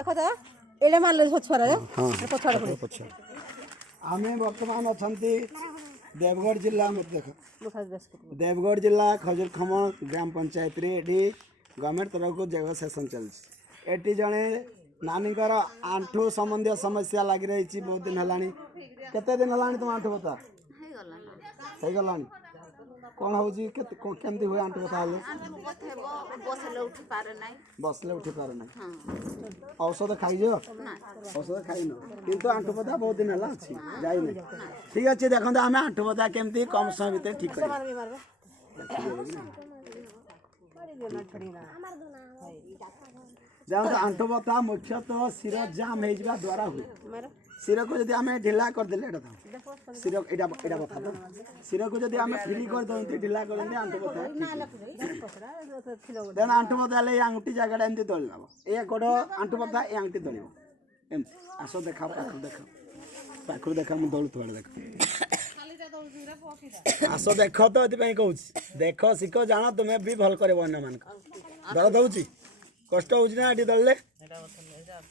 देखो तो एले मान लो पछुआ हाँ पछुआ पछुआ आम बर्तमान अच्छा देवगढ़ जिला में देख देवगढ़ जिला खजुरखम ग्राम पंचायत रे गवर्नमेंट तरफ को जगह सेशन चलती जड़े नानी आंठू संबंधी समस्या लगी रही बहुत दिन है केते दिन है तुम आंठू बता हो गला कौन हो केमती हुए आंठू बता बसले उठी पारे ना औषध खाइज औषध खाइन किंतु आंठू बता बहुत दिन है जाई नहीं ठीक अच्छे देखते आम आंठू बता केमती कम समय भितर ठीक कर जानते आंठू बता मुख्यतः शिर जाम हो द्वारा हुए शिर को जब आम ढिला करदे शिर यहाँ बता तो शिर को जब आम फ्री करदे ढिला कर आंठू बता देन आंठू बता ये आंगुठी जगह एमती दल नब ये गोड़ आंठू बता ये आंगुठी दल एम आस देखा पाखर देखा मुझे दौड़ थोड़े देख आस देख तो ये कहूँ देख शिख जान तुम्हें भी भल कर मान दर्द हो कष्ट हो दौड़े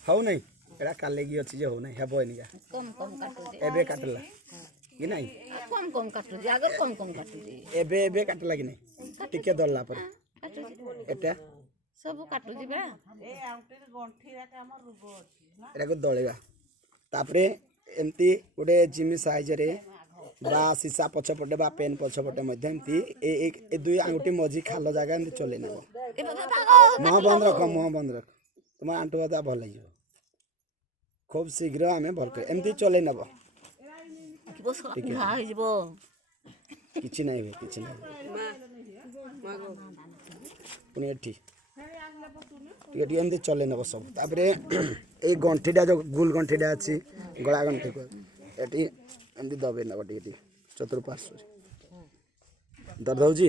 हौ नहीं एटा कालेगी अच्छी जे हो नहीं हेबो निका एबे काटला कि नहीं कम काटू जे अगर कम काटू जे एबे काटला कि नहीं टिके दल्ला पर एटा सब काटू जे बा ए आउटेर गंठी राके हमर रुगो अछि ना एटा को दळेगा तापरे एमती गोटे जिमी साइज रे बा सीसा पछपटे बा पेन पछपटे मध्य एमती ए दुई आंगुठी मझी खालो जागा एमती चले नबो मुह बंद रख तुम आंटू बता भल हो खूब शीघ्र आम भल कर एमती चले नब किछि नहीं हुए किछि नहीं पुनी एठी टिके एमती चले नब सब तापरे ए गंठीटा जो गोल गंठीटा अच्छी गला गंठी को एटी एमती दबे नब टिके चतुर्पार्श्व दर्द होजी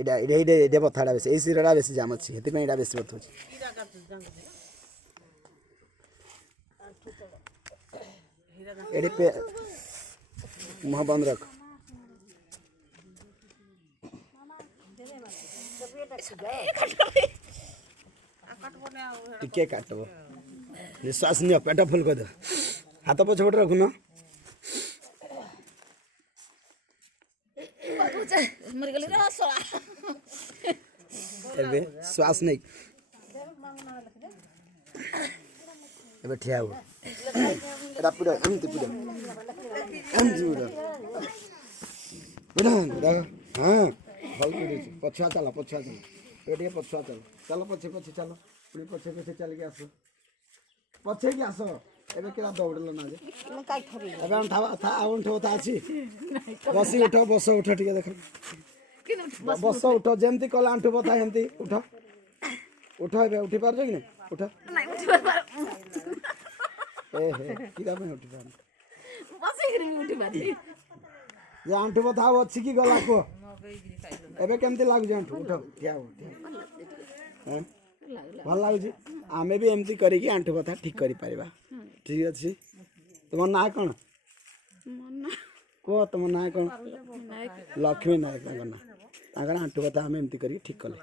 एटा एटा एटा बथाड़ा बेसी ए सिरडा बेसी जाम अछि हेति पे एटा बेसी बथ होछि एडी पे मुह बंद रख टिके काटबो निश्वास नियो पेट फुल कर दे हाथ पछ पट रखु न मर गेली रे सोला एबे श्वास नहीं एबे ठिया हो एटा पुरा एमती पुरा पुरा हां भल कर पछा चला एटे पछा चलो पछे पछे चलो पुरी पछे पछे चल के आसो पछे के आसो एबे केला दौड़लो ना जे एबे हम था आउन ठोता अछि बसी उठो बस उठो ठीक देख बस उठो जेमती कला आंठू बता हेमती उठो उठो एबे उठी पारजो कि नहीं उठो नहीं उठी पार ए हे किरा में उठी पार बस एकरी उठी पार जे आंठू बता अछि कि गला को एबे केमती लागु आंठू उठो ठिया हो हैं भल लागु आमे भी एमती करी कि आंठू बता ठीक करि पारिबा ठीक अछि तुम ना कोन को तुम ना कोन लक्ष्मी नायक ना आंठू बता आमे एमती करी ठीक कले